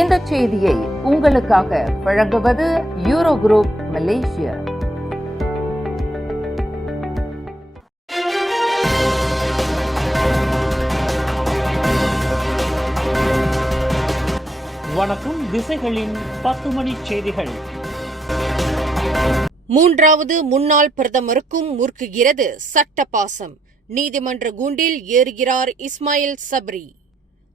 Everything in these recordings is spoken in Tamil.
இந்த செய்தியை உங்களுக்காக வழங்குவது யூரோ குரூப் மலேசியா. வணக்கம். திசைகளின் 10 மணி செய்திகள். மூன்றாவது முன்னாள் பிரதமருக்கும் முறுக்குகிறது சட்ட பாசம். நீதிமன்ற கூண்டில் ஏறுகிறார் இஸ்மாயில் சப்ரி.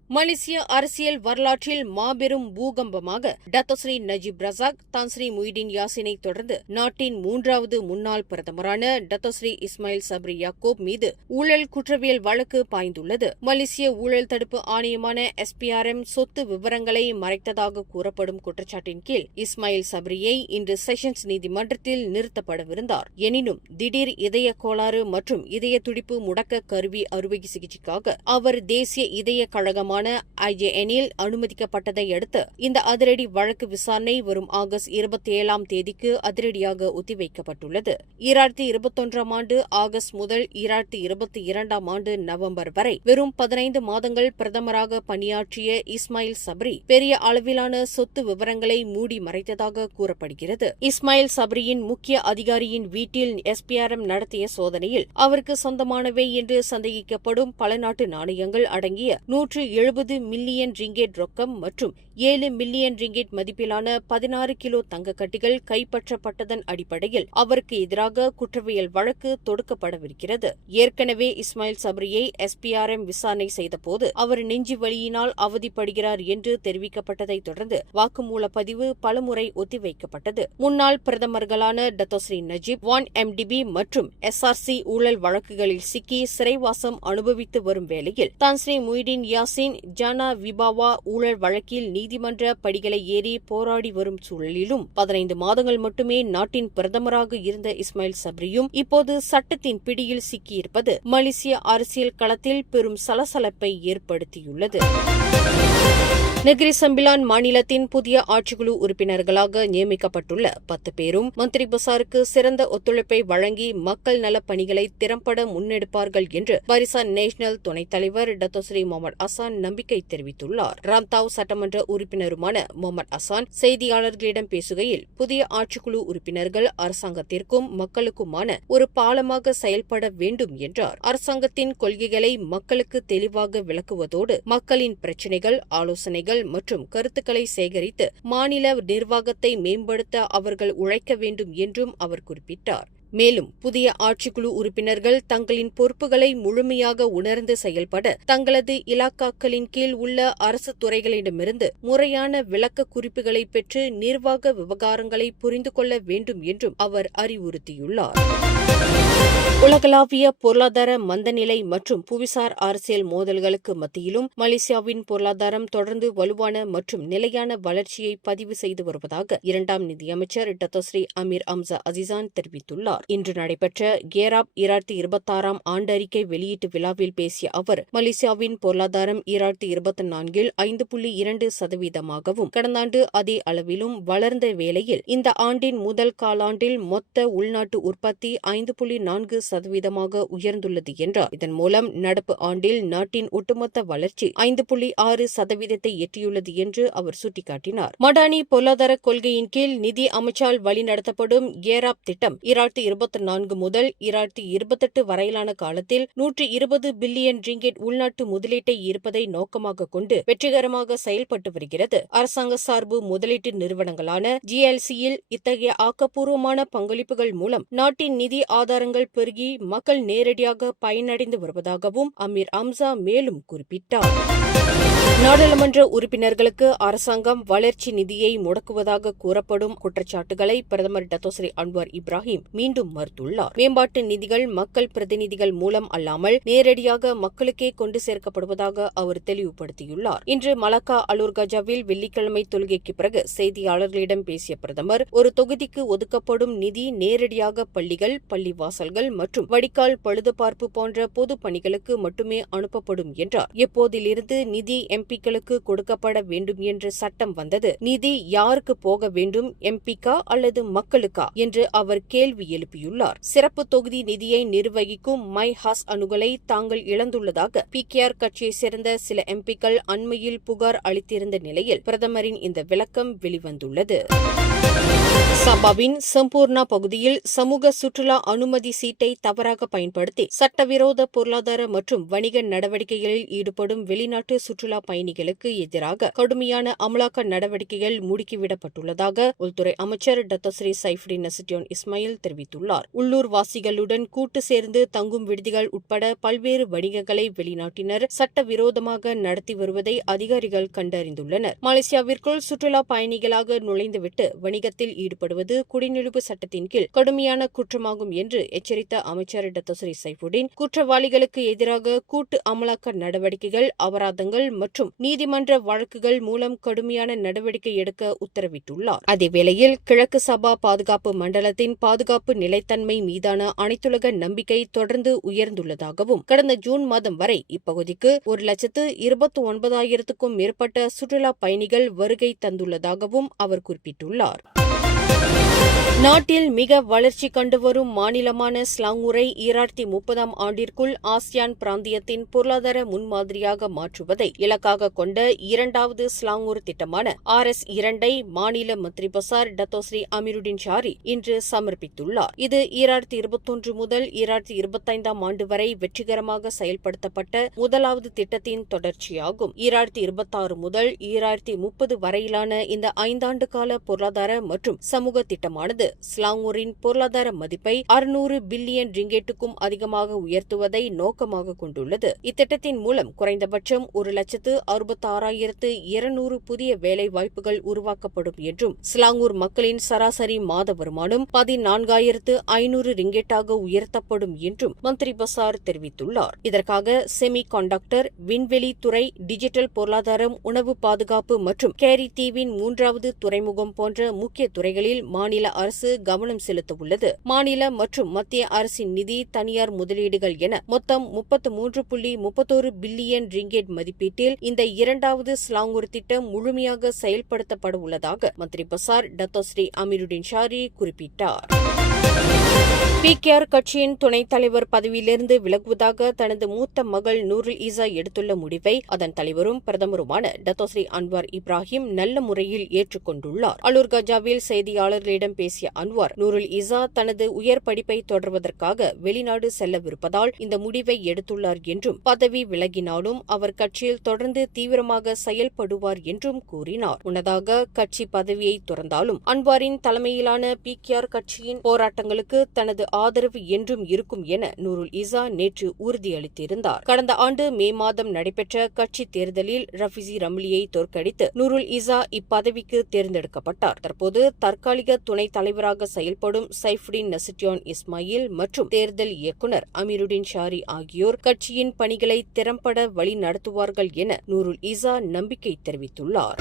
மலேசிய அரசியல் வரலாற்றில் மாபெரும் பூகம்பமாக டத்தோஸ்ரீ நஜீப் ரசாக், தான்ஸ்ரீ முய்தீன் யாசினை தொடர்ந்து நாட்டின் மூன்றாவது முன்னாள் பிரதமரான டத்தோஸ்ரீ இஸ்மாயில் சப்ரி யாக்கூப் மீது ஊழல் குற்றவியல் வழக்கு பாய்ந்துள்ளது. மலேசிய ஊழல் தடுப்பு ஆணையமான SPRM சொத்து விவரங்களை மறைத்ததாக கூறப்படும் குற்றச்சாட்டின் கீழ் இஸ்மாயில் சப்ரியை இன்று செஷன்ஸ் நீதிமன்றத்தில் நிறுத்தப்படவிருந்தார். எனினும் திடீர் இதய கோளாறு மற்றும் இதய துடிப்பு முடக்க கருவி அறுவை சிகிச்சைக்காக அவர் தேசிய இதய கழகமான IJN-இல் அனுமதிக்கப்பட்டதை அடுத்து இந்த அதிரடி வழக்கு விசாரணை வரும் ஆகஸ்ட் 27ஆம் தேதிக்கு அதிரடியாக ஒத்திவைக்கப்பட்டுள்ளது. 2021ஆம் ஆண்டு ஆகஸ்ட் முதல் 2022ஆம் ஆண்டு நவம்பர் வரை வெறும் 15 மாதங்கள் பிரதமராக பணியாற்றிய இஸ்மாயில் சப்ரி பெரிய அளவிலான சொத்து விவரங்களை மூடி மறைத்ததாக கூறப்படுகிறது. இஸ்மாயில் சப்ரியின் முக்கிய அதிகாரியின் வீட்டில் SPRM நடத்திய சோதனையில் அவருக்கு சொந்தமானவை என்று சந்தேகிக்கப்படும் பல நாட்டு நாணயங்கள் அடங்கிய 170 மில்லியன் ரிங்கெட் ரொக்கம் மற்றும் 7 மில்லியன் ரிங்கெட் மதிப்பிலான 16 கிலோ தங்கக்கட்டிகள் கைப்பற்றப்பட்டதன் அடிப்படையில் அவருக்கு எதிராக குற்றவியல் வழக்கு தொடுக்கப்படவிருக்கிறது. ஏற்கனவே இஸ்மாயில் சப்ரியை SPRM விசாரணை செய்தபோது அவர் நெஞ்சு வலியினால் அவதிப்படுகிறார் என்று தெரிவிக்கப்பட்டதை தொடர்ந்து வாக்குமூல பதிவு பலமுறை ஒத்திவைக்கப்பட்டது. முன்னாள் பிரதமர்களான டத்தோஸ்ரீ நஜீப், வான் MDB மற்றும் SRC ஊழல் வழக்குகளில் சிக்கி சிறைவாசம் அனுபவித்து வரும் வேளையில் தான்ஸ்ரீ முய்தீன் யாசின் ஜானா விபாவா ஊழல் வழக்கில் நீதிமன்ற படிகளை ஏறி போராடி வரும் சூழலிலும் 15 மாதங்கள் மட்டுமே நாட்டின் பிரதமராக இருந்த இஸ்மாயில் சப்ரியும் இப்போது சட்டத்தின் பிடியில் சிக்கியிருப்பது மலேசிய அரசியல் களத்தில் பெரும் சலசலப்பை ஏற்படுத்தியுள்ளது. நெகிரி சம்பிலான் மாநிலத்தின் புதிய ஆட்சிக்குழு உறுப்பினர்களாக நியமிக்கப்பட்டுள்ள 10 பேரும் மந்திரி பசாருக்கு சிறந்த ஒத்துழைப்பை வழங்கி மக்கள் நலப் பணிகளை திறம்பட முன்னெடுப்பார்கள் என்று பரிசான் நேஷனல் துணைத் தலைவர் டத்தோஸ்ரீ முகமது அசான் நம்பிக்கை தெரிவித்துள்ளார். ராம்தாவ் சட்டமன்ற உறுப்பினருமான முகமது அசான் செய்தியாளர்களிடம் பேசுகையில், புதிய ஆட்சிக்குழு உறுப்பினர்கள் அரசாங்கத்திற்கும் மக்களுக்குமான ஒரு பாலமாக செயல்பட வேண்டும் என்றார். அரசாங்கத்தின் கொள்கைகளை மக்களுக்கு தெளிவாக விளக்குவதோடு மக்களின் பிரச்சினைகள், ஆலோசனைகள் மற்றும் கருத்துக்களை சேகரித்து மாநில நிர்வாகத்தை மேம்படுத்த அவர்கள் உழைக்க வேண்டும் என்றும் அவர் குறிப்பிட்டார். மேலும் புதிய ஆட்சிக்குழு உறுப்பினர்கள் தங்களின் பொறுப்புகளை முழுமையாக உணர்ந்து செயல்பட தங்களது இலாக்காக்களின் கீழ் உள்ள அரசு துறைகளிடமிருந்து முறையான விளக்க குறிப்புகளை பெற்று நிர்வாக விவகாரங்களை புரிந்து கொள்ள வேண்டும் என்றும் அவர் அறிவுறுத்தியுள்ளார். உலகளாவிய பொருளாதார மந்தநிலை மற்றும் புவிசார் அரசியல் மோதல்களுக்கு மத்தியிலும் மலேசியாவின் பொருளாதாரம் தொடர்ந்து வலுவான மற்றும் நிலையான வளர்ச்சியை பதிவு செய்து வருவதாக 2ஆம் நிதியமைச்சர் டத்தோஸ்ரீ அமீர் அம்சா அசிசான் தெரிவித்துள்ளார். இன்று நடைபெற்ற கேராப் 2026ஆம் ஆண்டறிக்கை வெளியீட்டு விழாவில் பேசிய அவர், மலேசியாவின் பொருளாதாரம் 2024இல் 5.2%, கடந்த ஆண்டு அதே அளவிலும் வளர்ந்த வேளையில் இந்த ஆண்டின் முதல் காலாண்டில் மொத்த உள்நாட்டு உற்பத்தி 5.4% உயர்ந்துள்ளது என்றார். இதன் மூலம் நடப்பு ஆண்டில் நாட்டின் ஒட்டுமொத்த வளர்ச்சி 5.6% எட்டியுள்ளது என்று அவர் சுட்டிக்காட்டினார். மடானி பொருளாதார கொள்கையின் கீழ் நிதி அமைச்சால் வழிநடத்தப்படும் கேராப் திட்டம் 2024 முதல் 2028 வரையிலான காலத்தில் 120 பில்லியன் ரிங்கெட் உள்நாட்டு முதலீட்டை ஈர்ப்பதை நோக்கமாக கொண்டு வெற்றிகரமாக செயல்பட்டு வருகிறது. அரசாங்க சார்பு முதலீட்டு நிறுவனங்களான GLC-யில் இத்தகைய ஆக்கப்பூர்வமான பங்களிப்புகள் மூலம் நாட்டின் நிதி ஆதாரங்கள் பெருகி மக்கள் நேரடியாக பயனடைந்து வருவதாகவும் அமீர் அம்சா மேலும் குறிப்பிட்டார். நாடாளுமன்ற உறுப்பினர்களுக்கு அரசாங்கம் வளர்ச்சி நிதியை முடக்குவதாக கூறப்படும் குற்றச்சாட்டுகளை பிரதமர் டத்தோஸ்ரீ அன்வார் இப்ராஹிம் மீண்டும் மறுத்துள்ளார். மேம்பாட்டு நிதிகள் மக்கள் பிரதிநிதிகள் மூலம் அல்லாமல் நேரடியாக மக்களுக்கே கொண்டு சேர்க்கப்படுவதாக அவர் தெளிவுபடுத்தியுள்ளார். இன்று மலாக்கா அலூர்கஜாவில் வெள்ளிக்கிழமை தொழுகைக்கு பிறகு செய்தியாளர்களிடம் பேசிய பிரதமர், ஒரு தொகுதிக்கு ஒதுக்கப்படும் நிதி நேரடியாக பள்ளிகள், பள்ளிவாசல்கள் மற்றும் வடிகால் பழுதுபார்ப்பு போன்ற பொது பணிகளுக்கு மட்டுமே அனுப்பப்படும் என்றார். எப்போதிலிருந்து நிதி எம்பிக்களுக்கு கொடுக்கப்பட வேண்டும் என்று சட்டம் வந்தது. நிதி யாருக்கு போக வேண்டும், எம்பிக்கா அல்லது மக்களுக்கா என்று அவர் கேள்வி எழுப்பியுள்ளார். சிறப்பு தொகுதி நிதியை நிர்வகிக்கும் மை ஹாஸ் அணுகலை தாங்கள் இழந்துள்ளதாக PKR கட்சியைச் சேர்ந்த சில எம்பிக்கள் அண்மையில் புகார் அளித்திருந்த நிலையில் பிரதமரின் இந்த விளக்கம் வெளிவந்துள்ளது. சபாவின் சம்பூர்ணா பகுதியில் சமூக சுற்றுலா அனுமதி சீட்டை தவறாக பயன்படுத்தி சட்டவிரோத பொருளாதார மற்றும் வணிக நடவடிக்கைகளில் ஈடுபடும் வெளிநாட்டு சுற்றுலா பயணிகளுக்கு எதிராக கடுமையான அமலாக்க நடவடிக்கைகள் முடுக்கிவிடப்பட்டுள்ளதாக உள்துறை அமைச்சர் டத்தோஸ்ரீ சைஃபுடின் நசிட்டியோன் இஸ்மாயில் தெரிவித்துள்ளார். உள்ளூர் வாசிகளுடன் கூட்டு சேர்ந்து தங்கும் விடுதிகள் உட்பட பல்வேறு வணிகங்களை வெளிநாட்டினர் சட்டவிரோதமாக நடத்தி வருவதை அதிகாரிகள் கண்டறிந்துள்ளனர். மலேசியாவிற்குள் சுற்றுலா பயணிகளாக நுழைந்துவிட்டு வணிகத்தில் ஈடுபடுவது குடிநுழைவு சட்டத்தின் கீழ் கடுமையான குற்றமாகும் என்று எச்சரித்த அமைச்சர் டத்தோஸ்ரீ சைஃபுடின் குற்றவாளிகளுக்கு எதிராக கூட்டு அமலாக்க நடவடிக்கைகள், அபராதங்கள் மற்றும் நீதிமன்ற வழக்குகள் மூலம் கடுமையான நடவடிக்கை எடுக்க உத்தரவிட்டுள்ளார். அதேவேளையில் கிழக்கு சபா பாதுகாப்பு மண்டலத்தின் பாதுகாப்பு நிலைத்தன்மை மீதான அனைத்துலக நம்பிக்கை தொடர்ந்து உயர்ந்துள்ளதாகவும் கடந்த ஜூன் மாதம் வரை இப்பகுதிக்கு 1,29,000க்கும் மேற்பட்ட சுற்றுலா பயணிகள் வருகை தந்துள்ளதாகவும் அவர் குறிப்பிட்டுள்ளார். நாட்டில் மிக வளர்ச்சி கண்டு வரும் மாநிலமான ஸ்லாங்கூரை 2030ஆம் ஆண்டிற்குள் ஆசியான் பிராந்தியத்தின் பொருளாதார முன்மாதிரியாக மாற்றுவதை இலக்காக கொண்ட இரண்டாவது ஸ்லாங்கூர் திட்டமான RS2 மாநில மந்திரி பசார் டத்தோஸ்ரீ அமீருடின் ஷாரி இன்று சமர்ப்பித்துள்ளார். இது 2021 முதல் 2025ஆம் ஆண்டு வரை வெற்றிகரமாக செயல்படுத்தப்பட்ட முதலாவது திட்டத்தின் தொடர்ச்சியாகும். 2026 முதல் 2030 வரையிலான இந்த 5 ஆண்டு கால பொருளாதார மற்றும் சமூக திட்டமானது ஸ்லாங்கூரின் பொருளாதார மதிப்பை 600 பில்லியன் ரிங்கெட்டுக்கும் அதிகமாக உயர்த்துவதை நோக்கமாக கொண்டுள்ளது. இத்திட்டத்தின் மூலம் குறைந்தபட்சம் 1,66,200 புதிய வேலை வாய்ப்புகள் உருவாக்கப்படும் என்றும் ஸ்லாங்கூர் மக்களின் சராசரி மாத வருமானம் 14,500 ரிங்கெட்டாக உயர்த்தப்படும் என்றும் மந்திரி பசார் தெரிவித்துள்ளார். இதற்காக செமி கண்டக்டர், விண்வெளி துறை, டிஜிட்டல் பொருளாதாரம், உணவு பாதுகாப்பு மற்றும் கேரி தீவின் 3வது துறைமுகம் போன்ற முக்கிய துறைகளில் மாநில அரசு கவனம் செலுத்த உள்ளது. மாநில மற்றும் மத்திய அரசின் நிதி, தனியார் முதலீடுகள் என மொத்தம் 33.31 பில்லியன் ரிங்கெட் மதிப்பீட்டில் இந்த இரண்டாவது ஸ்லாங்கூர் திட்டம் முழுமையாக செயல்படுத்தப்பட உள்ளதாக மந்திரி பசார் டத்தோஸ்ரீ அமீருடின் ஷாரி குறிப்பிட்டார். PKR கட்சியின் துணைத் தலைவர் பதவியிலிருந்து விலகுவதாக தனது மூத்த மகள் நூருல் ஈசா எடுத்துள்ள முடிவை அதன் தலைவரும் பிரதமருமான டத்தோஸ்ரீ அன்வார் இப்ராஹிம் நல்ல முறையில் ஏற்றுக்கொண்டுள்ளார். அலூர் கஜாவில் செய்தியாளர்களிடம் பேசிய அன்வார், நூருல் ஈசா தனது உயர் படிப்பை தொடர்வதற்காக வெளிநாடு செல்லவிருப்பதால் இந்த முடிவை எடுத்துள்ளார் என்றும், பதவி விலகினாலும் அவர் கட்சியில் தொடர்ந்து தீவிரமாக செயல்படுவார் என்றும் கூறினார். முன்னதாக கட்சி பதவியை துறந்தாலும் அன்வாரின் தலைமையிலான PKR கட்சியின் போராட்டங்களுக்கு தனது ஆதரவு என்றும் இருக்கும் என நூருல் ஈசா நேற்று உறுதியளித்திருந்தார். கடந்த ஆண்டு மே மாதம் நடைபெற்ற கட்சி தேர்தலில் ரஃபிசி ரம்லியை தோற்கடித்து நூருல் ஈசா இப்பதவிக்கு தேர்ந்தெடுக்கப்பட்டார். தற்போது தற்காலிக துணைத் தலைவராக செயல்படும் சைஃபுடின் நசிட்டியோன் இஸ்மாயில் மற்றும் தேர்தல் இயக்குநர் அமீருடின் ஷாரி ஆகியோர் கட்சியின் பணிகளை திறம்பட வழி நடத்துவார்கள் என நூருல் ஈசா நம்பிக்கை தெரிவித்துள்ளார்.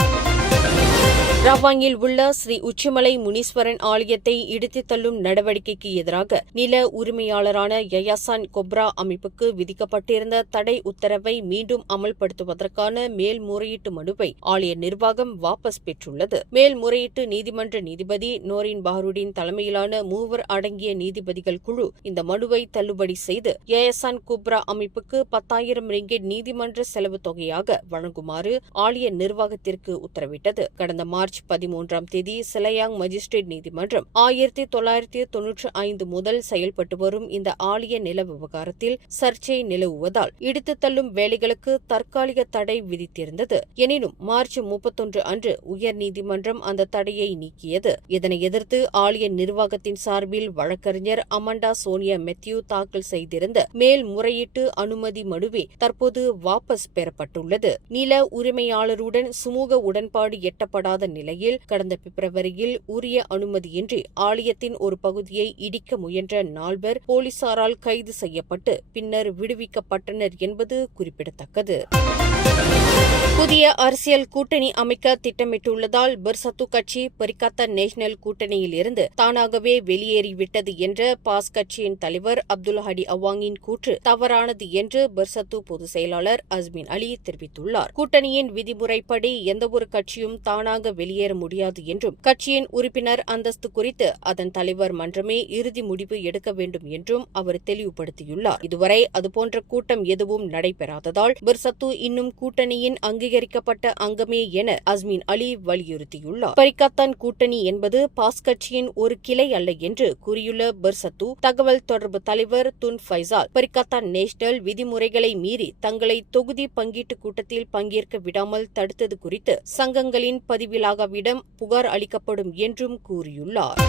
ரவாங்கில் உள்ள ஸ்ரீ உச்சிமலை முனீஸ்வரன் ஆலயத்தை இடித்துத் தள்ளும் நடவடிக்கைக்கு எதிராக நில உரிமையாளரான யயாசான் கொப்ரா அமைப்புக்கு விதிக்கப்பட்டிருந்த தடை உத்தரவை மீண்டும் அமல்படுத்துவதற்கான மேல்முறையீட்டு மனுவை ஆலய நிர்வாகம் வாபஸ் பெற்றுள்ளது. மேல்முறையீட்டு நீதிமன்ற நீதிபதி நோரின் பஹருடின் தலைமையிலான 3 அடங்கிய நீதிபதிகள் குழு இந்த மனுவை தள்ளுபடி செய்து யயாசான் கொப்ரா அமைப்புக்கு 10,000 ரிங்கெட் நீதிமன்ற செலவு தொகையாக வழங்குமாறு ஆலய நிர்வாகத்திற்கு உத்தரவிட்டது. கடந்த மார்ச் 13ஆம் தேதி சிலையாங் மஜிஸ்ட்ரேட் நீதிமன்றம் 1995 முதல் செயல்பட்டு வரும் இந்த ஆலய நில விவகாரத்தில் சர்ச்சை நிலவுவதால் இடித்துத் தள்ளும் வேலைகளுக்கு தற்காலிக தடை விதித்திருந்தது. எனினும் மார்ச் 31 அன்று உயர்நீதிமன்றம் அந்த தடையை நீக்கியது. இதனை எதிர்த்து ஆலய நிர்வாகத்தின் சார்பில் வழக்கறிஞர் அமண்டா சோனியா மெத்யூ தாக்கல் செய்திருந்த மேல்முறையீட்டு அனுமதி மனுவே தற்போது வாபஸ் பெறப்பட்டுள்ளது. நில உரிமையாளருடன் சுமூக உடன்பாடு எட்டப்படாத நிலையில் கடந்த பிப்ரவரியில் உரிய அனுமதியின்றி ஆலயத்தின் ஒரு பகுதியை இடிக்க முயன்ற 4 பேர் போலீசாரால் கைது செய்யப்பட்டு பின்னர் விடுவிக்கப்பட்டனர் என்பது குறிப்பிடத்தக்கது. புதிய அரசியல் கூட்டணி அமைக்க திட்டமிட்டுள்ளதால் பெர்சத்து கட்சி பரிகாத்தா நேஷனல் கூட்டணியில் இருந்து தானாகவே வெளியேறிவிட்டது என்ற பாஸ் கட்சியின் தலைவர் அப்துல் ஹடி அவாங்கின் கூற்று தவறானது என்று பெர்சத்து பொதுச் செயலாளர் அஸ்மின் அலி தெரிவித்துள்ளார். கூட்டணியின் விதிமுறைப்படி எந்தவொரு கட்சியும் தானாக வெளியேற முடியாது என்றும் கட்சியின் உறுப்பினர் அந்தஸ்து குறித்து அதன் தலைவர் மன்றமே இறுதி முடிவு எடுக்க வேண்டும் என்றும் அவர் தெளிவுபடுத்தியுள்ளார். இதுவரை அதுபோன்ற கூட்டம் எதுவும் நடைபெறாததால் பெர்சத்து இன்னும் கூட்டணியின் அங்கீகரிக்கப்பட்ட அங்கமே என அஸ்மின் அலி வலியுறுத்தியுள்ளார். பரிகாத்தான் கூட்டணி என்பது பாஸ் கட்சியின் ஒரு கிளை அல்ல என்று கூறியுள்ள பெர்சத்து தகவல் தொடர்பு தலைவர் துன் ஃபைசால் பரிகாத்தான் நேஷனல் விதிமுறைகளை மீறி தங்களை தொகுதி பங்கீட்டு கூட்டத்தில் பங்கேற்க விடாமல் தடுத்தது குறித்து சங்கங்களின் பதிவிலாகவிடம் புகார் அளிக்கப்படும் என்றும் கூறியுள்ளார்.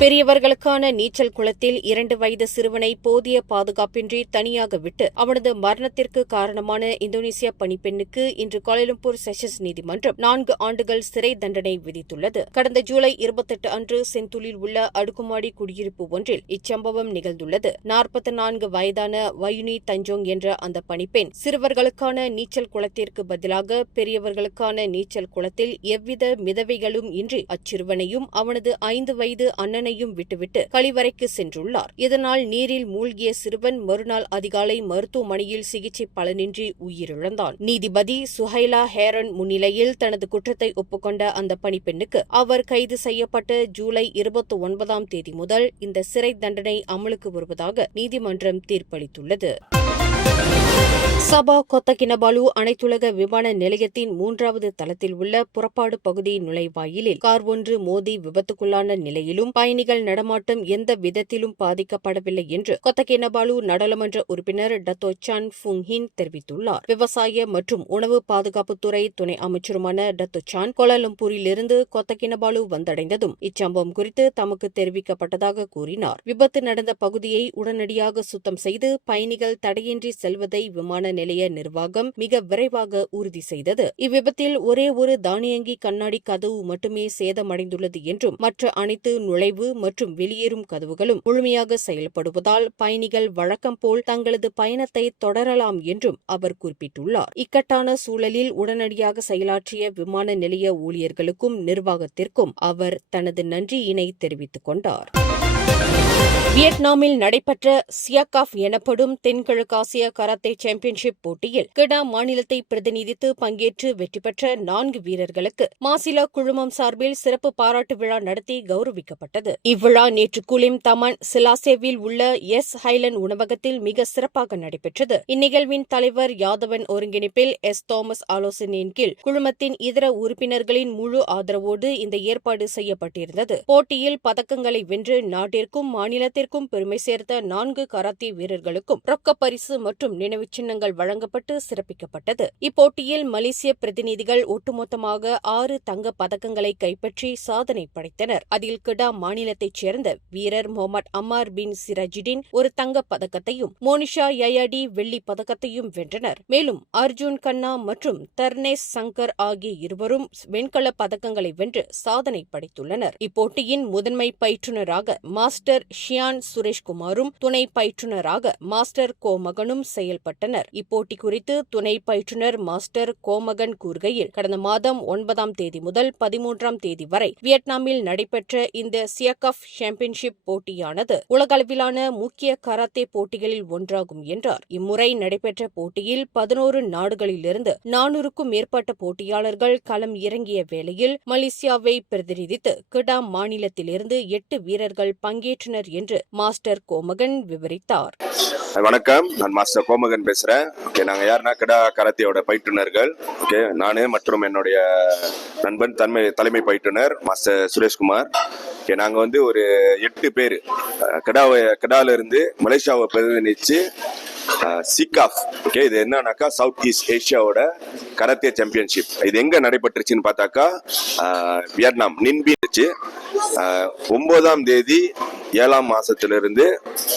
பெரியவர்களுக்கான நீச்சல் குளத்தில் 2 வயது சிறுவனை போதிய பாதுகாப்பின்றி தனியாக விட்டு அவனது மரணத்திற்கு காரணமான இந்தோனேசிய பணிப்பெண்ணுக்கு இன்று கோலாலம்பூர் செஷன்ஸ் நீதிமன்றம் 4 ஆண்டுகள் சிறை தண்டனை விதித்துள்ளது. கடந்த ஜூலை 28 அன்று செந்துலில் உள்ள அடுக்குமாடி குடியிருப்பு ஒன்றில் இச்சம்பவம் நிகழ்ந்துள்ளது. 44 வயதான வயுனி தஞ்சோங் என்ற அந்த பணிப்பெண் சிறுவர்களுக்கான நீச்சல் குளத்திற்கு பதிலாக பெரியவர்களுக்கான நீச்சல் குளத்தில் எவ்வித மிதவைகளும் இன்றி அச்சிறுவனையும் அவனது 5 வயது அண்ணனையும் விட்டுவிட்டு கழிவறைக்கு சென்றுள்ளார். இதனால் நீரில் மூழ்கிய சிறுவன் மறுநாள் அதிகாலை மருத்துவமனையில் சிகிச்சை பலனின்றி உயிரிழந்தான். நீதிபதி சுஹைலா ஹேரன் முன்னிலையில் தனது குற்றத்தை ஒப்புக்கொண்ட அந்த பணிப்பெண்ணுக்கு அவர் கைது செய்யப்பட்ட ஜூலை 29ஆம் தேதி முதல் இந்த சிறை தண்டனை அமலுக்கு வருவதாக நீதிமன்றம் தீர்ப்பளித்துள்ளது. சபா கொத்தகினபாலு அனைத்துலக விமான நிலையத்தின் 3வது தளத்தில் உள்ள புறப்பாடு பகுதி நுழைவாயிலில் கார் ஒன்று மோதி விபத்துக்குள்ளான நிலையிலும் பயணிகள் நடமாட்டம் எந்த விதத்திலும் பாதிக்கப்படவில்லை என்று கொத்தகினபாலு நாடாளுமன்ற உறுப்பினர் டத்தோ சான் ஃபுங் ஹின் தெரிவித்துள்ளார். விவசாய மற்றும் உணவு பாதுகாப்புத்துறை துணை அமைச்சருமான டத்தோ சான் கோலாலம்பூரிலிருந்து கொத்தகினபாலு வந்தடைந்ததும் இச்சம்பவம் குறித்து தமக்கு தெரிவிக்கப்பட்டதாக கூறினார். விபத்து நடந்த பகுதியை உடனடியாக சுத்தம் செய்து பயணிகள் தடையின்றி செல்வதை விமான நிலைய நிர்வாகம் மிக விரைவாக உறுதி செய்தது. இவ்விபத்தில் ஒரே ஒரு தானியங்கி கண்ணாடி கதவு மட்டுமே சேதமடைந்துள்ளது என்றும் மற்ற அனைத்து நுழைவு மற்றும் வெளியேறும் கதவுகளும் முழுமையாக செயல்படுவதால் பயணிகள் வழக்கம் போல் தங்களது பயணத்தை தொடரலாம் என்றும் அவர் குறிப்பிட்டுள்ளார். இக்கட்டான சூழலில் உடனடியாக செயலாற்றிய விமான நிலைய ஊழியர்களுக்கும் நிர்வாகத்திற்கும் அவர் தனது நன்றியினை தெரிவித்துக் கொண்டார். வியட்நாமில் நடைபெற்ற சியாகாப் எனப்படும் தென்கிழக்காசிய கராத்தே சாம்பியன்ஷிப் போட்டியில் கெடா மாநிலத்தை பிரதிநிதித்து பங்கேற்று வெற்றி பெற்ற 4 வீரர்களுக்கு மாசிலா குழுமம் சார்பில் சிறப்பு பாராட்டு விழா நடத்தி கௌரவிக்கப்பட்டது. இவ்விழா நேற்று குலிம் தமான் சிலாசேவில் உள்ள எஸ் ஹைலண்ட் உணவகத்தில் மிக சிறப்பாக நடைபெற்றது. இந்நிகழ்வின் தலைவர் யாதவன் ஒருங்கிணைப்பில் எஸ் தாமஸ் ஆலோசனையின் கீழ் குழுமத்தின் இதர உறுப்பினர்களின் முழு ஆதரவோடு இந்த ஏற்பாடு செய்யப்பட்டிருந்தது. போட்டியில் பதக்கங்களை வென்று நாட்டிற்கும் மாநிலத்திற்கும் பெருமை சேர்த்த 4 கராத்தே வீரர்களுக்கும் ரொக்கப் பரிசு மற்றும் நினைவுச் சின்னங்கள் வழங்கப்பட்டு சிறப்பிக்கப்பட்டது. இப்போட்டியில் மலேசிய பிரதிநிதிகள் ஒட்டுமொத்தமாக 6 தங்க பதக்கங்களை கைப்பற்றி சாதனை படைத்தனர். அதில் கெடா மாநிலத்தைச் சேர்ந்த வீரர் முகமது அம்மார் பின் சிராஜுடின் ஒரு தங்கப் பதக்கத்தையும் மோனிஷா யயாடி வெள்ளிப் பதக்கத்தையும் வென்றனர். மேலும் அர்ஜுன் கண்ணா மற்றும் தர்னேஸ் சங்கர் ஆகிய இருவரும் வெண்கலப் பதக்கங்களை வென்று சாதனை படைத்துள்ளனர். இப்போட்டியின் முதன்மை பயிற்றுநராக மாஸ்டர் ஷியான் சுரேஷ்குமாரும் துணை பயிற்றுநராக மாஸ்டர் கோமகனும் செயல்பட்டனர். இப்போட்டி குறித்து துணை பயிற்றுநர் மாஸ்டர் கோமகன் கூறுகையில் கடந்த மாதம் 9ஆம் தேதி முதல் 13ஆம் தேதி வரை வியட்நாமில் நடைபெற்ற இந்த சியாகாப் சாம்பியன்ஷிப் போட்டியானது உலகளவிலான முக்கிய கராத்தே போட்டிகளில் ஒன்றாகும் என்றார். இம்முறை நடைபெற்ற போட்டியில் 11 நாடுகளிலிருந்து 400க்கும் மேற்பட்ட போட்டியாளர்கள் களம் இறங்கிய வேளையில் மலேசியாவை பிரதிநிதித்து கெடா மாநிலத்திலிருந்து 8 வீரர்கள் பங்கேற்றனர் என்று மாஸ்டர் கோமகன் விவரித்தார். வணக்கம், நான் மாஸ்டர் கோமகன் பேசுறேன். நாங்க யாருன்னா கெடா கராத்தேயோட பயிற்றுனர்கள். நானு மற்றும் என்னுடைய நண்பன் தலைமை பயிற்றுனர் மாஸ்டர் சுரேஷ்குமார். நாங்க வந்து ஒரு 8 பேர் கடால இருந்து மலேசியாவை பிரதிநிதிச்சு சிகாஃப் இது என்னன்னாக்கா சவுத் ஈஸ்ட் ஏஷியாவோட கராத்தே சாம்பியன்ஷிப். இது எங்க நடைபெற்றுச்சுன்னு பார்த்தாக்கா வியட்நாம் நின்பி 9ஆம் தேதி 7ஆம் மாசத்திலிருந்து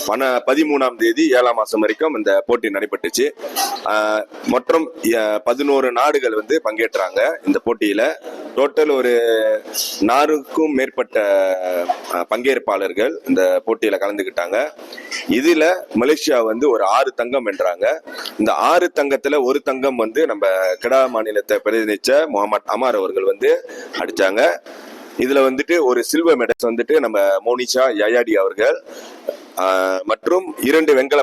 13ஆம் தேதி 7ஆம் மாசம் வரைக்கும் இந்த போட்டி நடைபெற்றுச்சு. மொத்தம் 11 நாடுகள் வந்து பங்கேற்றாங்க இந்த போட்டியில. டோட்டல் ஒரு 4க்கும் மேற்பட்ட பங்கேற்பாளர்கள் இந்த போட்டியில கலந்துக்கிட்டாங்க. இதுல மலேசியா வந்து ஒரு 6 தங்கம் வென்றாங்க. இந்த 6 தங்கத்துல ஒரு தங்கம் வந்து நம்ம கெடா மாநிலத்தை பிரதிநிதிச்ச முகமது அமார் அவர்கள் வந்து அடிச்சாங்க. இதுல வந்துட்டு ஒரு சில்வர் மெடல்ஸ் வந்துட்டு நம்ம மோனிஷா யயாடி அவர்கள் மற்றும் 2 வெண்கல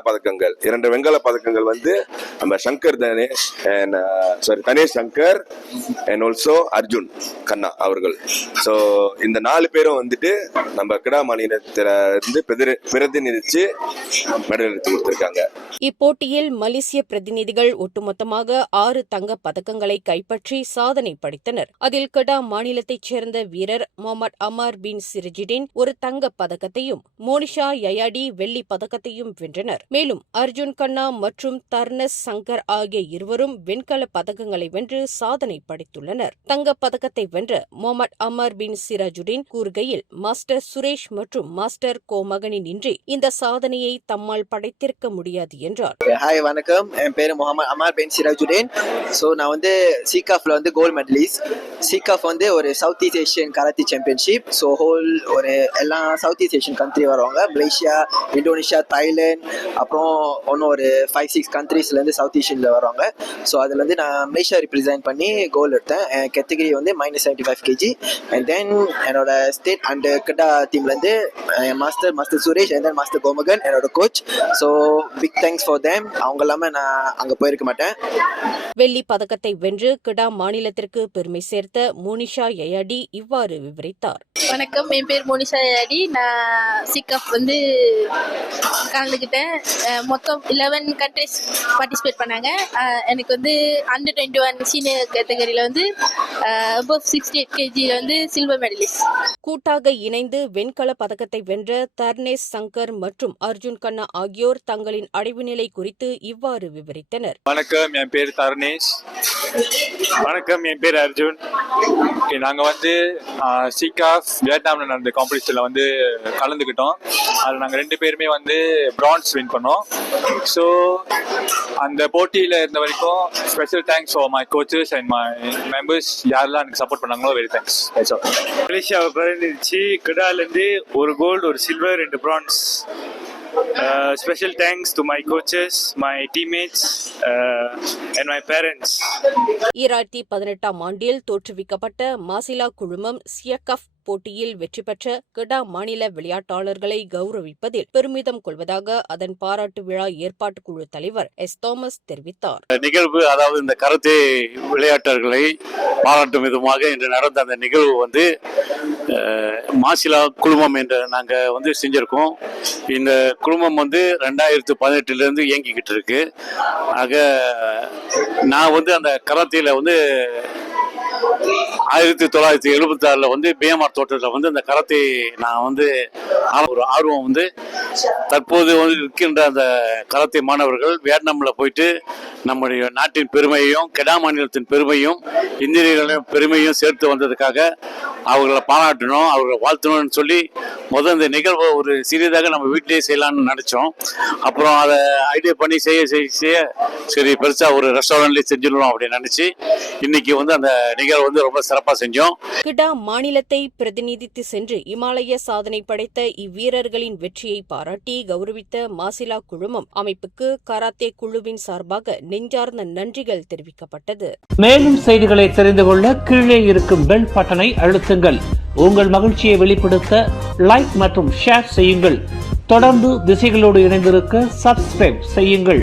பதக்கங்கள் வந்து நம்ம சங்கர் தனேஷ் சங்கர் அண்ட் ஆல்சோ அர்ஜுன் கண்ணா அவர்கள். ஸோ இந்த 4 பேரும் வந்துட்டு நம்ம கிடா மாநிலத்தில இருந்து பிரதிநிதிச்சு மெடல் எடுத்து கொடுத்திருக்காங்க. இப்போட்டியில் மலேசிய பிரதிநிதிகள் ஒட்டுமொத்தமாக 6 தங்க பதக்கங்களை கைப்பற்றி சாதனை படைத்தனர். அதில் கெடா மாநிலத்தைச் சேர்ந்த வீரர் முகமது அமார் பின் சிரஜுடின் ஒரு தங்க பதக்கத்தையும் மோனிஷா யயாடி வெள்ளி பதக்கத்தையும் வென்றனர். மேலும் அர்ஜுன் கண்ணா மற்றும் தர்னஸ் சங்கர் ஆகிய இருவரும் வெண்கல பதக்கங்களை வென்று சாதனை படைத்துள்ளனர். தங்க பதக்கத்தை வென்ற முகமது அமார் பின் சிராஜுடின் கூறுகையில், மாஸ்டர் சுரேஷ் மற்றும் மாஸ்டர் கோமகனின் இன்றி இந்த சாதனையை தம்மால் படைத்திருக்க முடியாது என்றார். ஹாய், வணக்கம். என் பேரு முகமது அமார் பின் சிராஜுடின். ஸோ நான் வந்து சிகாஃப்ல வந்து கோல்டு மெடலிஸ்ட். சிகாஃப் வந்து ஒரு south east Asian karate championship. So ஒரு எல்லா சவுத் ஈஸ்ட் ஏஷியன் கண்ட்ரி வருவாங்க. மலேசியா, இந்தோனேஷியா, தாய்லாந்து, அப்புறம் இன்னும் ஒரு 5-6 கண்ட்ரீஸ்லேருந்து சவுத் ஏஷியனில் வருவாங்க. ஸோ அதில் வந்து நான் மலேசியா ரிப்ரசென்ட் பண்ணி கோல்டு எடுத்தேன். என் கேட்டகரி வந்து -75 kg. அண்ட் தென் என்னோட ஸ்டேட் அண்ட் கெடா டீம்லேருந்து master Suresh and then master Gomagan என்னோட coach. So big thanks for them. அவங்க இல்லாமல் நான் அங்கே போயிருக்க மாட்டேன். வெள்ளி பதக்கத்தை வென்று கெடா மாநிலத்திற்கு பெருமை சேர்த்த மோனிஷா யயாடி இவ்வாறு விவரித்தார். வணக்கம், என் பேர் மோனிஷா யயாடி. நான் சிகாஃப் வந்து கலந்துக்கிட்டேன். மொத்தம் 11 கண்ட்ரிஸ் பார்ட்டிசிபேட் பண்ணாங்க. எனக்கு வந்து அண்டர் 21 சீனியர் கேட்டகரியில் வந்து above 68 kg வந்து சில்வர் மெடலிஸ்ட். கூட்டாக இணைந்து வெண்கல பதக்கத்தை வென்ற தர்னேஷ் சங்கர் மற்றும் அர்ஜுன் கண்ணா ஆகியோர் தங்களின் அடைவு நிலை குறித்து இவ்வாறு விவரித்தனர். வணக்கம், என் பேர் தர்னேஷ். வணக்கம், என் பேர் அர்ஜுன். நாங்கள் வந்து சிகாஃப் வியட்நாமில் நடந்த காம்படிஷனில் வந்து கலந்துக்கிட்டோம். அதில் நாங்கள் 2 பேருமே வந்து பிரான்ஸ் வின் பண்ணோம். ஸோ அந்த போட்டியில் இருந்த வரைக்கும் special thanks for my coaches and my members. யாரெல்லாம் எனக்கு சப்போர்ட் பண்ணாங்களோ வெரி தேங்க்ஸ். மலேசியாவை பிரதிநிதிச்சு கெடாலேருந்து ஒரு கோல்டு, ஒரு silver, 2 France. Special thanks to my coaches, my teammates and my parents. 2018ஆம் ஆண்டில் தோற்றுவிக்கப்பட்ட மாசிலா குழுமம் சியகஃப் போட்டியில் வெற்றி பெற்ற கெடா மாநில விளையாட்டாளர்களை கௌரவிப்பதில் பெருமிதம் கொள்வதாக அதன் பாராட்டு விழா ஏற்பாட்டு குழு தலைவர் எஸ் தாமஸ் தெரிவித்தார். நிகழ்வு, அதாவது இந்த கராத்தே விளையாட்டர்களை பாராட்டும் விதமாக இன்று நடந்த அந்த நிகழ்வு வந்து மாசிலா குழுமம் என்ற நாங்கள் வந்து செஞ்சிருக்கோம். இந்த குழுமம் வந்து 2018 இயங்கிக்கிட்டு இருக்கு. ஆக நான் வந்து அந்த கராத்தேல வந்து 1976 வந்து பிஎம்ஆர் தோட்டத்தில் வந்து அந்த கராத்தே நான் வந்து ஒரு ஆர்வம் வந்து தற்போது வந்து இருக்கின்ற அந்த கராத்தே மாணவர்கள் வியட்நாமில் போயிட்டு நம்முடைய நாட்டின் பெருமையையும் கெடா மாநிலத்தின் பெருமையும் இந்தியர்களின் பெருமையும் சேர்த்து வந்ததுக்காக அவர்களை பாராட்டணும், அவர்களை வாழ்த்தணும்னு சொல்லி இந்த நிகழ்வை ஒரு சிறிதாக நம்ம வீட்டிலேயே செய்யலாம்னு நினைச்சோம். அப்புறம் அதை ஐடியா பண்ணி செய்ய சரி பெருசாக ஒரு ரெஸ்டாரண்ட்லேயே செஞ்சிடணும் அப்படின்னு நினைச்சு இன்னைக்கு வந்து அந்த நிகழ்வு வந்து ரொம்ப சிறப்பாக செஞ்சோம். கெடா மாநிலத்தை பிரதிநிதித்து சென்று இமாலய சாதனை படைத்த இவ்வீரர்களின் வெற்றியை பாராட்டி கௌரவித்த மாசிலா குழுமம் அமைப்புக்கு கராத்தே குழுவின் சார்பாக நெஞ்சார்ந்த நன்றிகள் தெரிவிக்கப்பட்டது. மேலும் செய்திகளை தெரிந்து கொள்ள கீழே இருக்கும் பெல் பட்டனை அழுத்துங்கள். உங்கள் மகிழ்ச்சியை வெளிப்படுத்த லைக் மற்றும் ஷேர் செய்யுங்கள். தொடர்ந்து திசைகளோடு இணைந்திருக்க சப்ஸ்கிரைப் செய்யுங்கள்.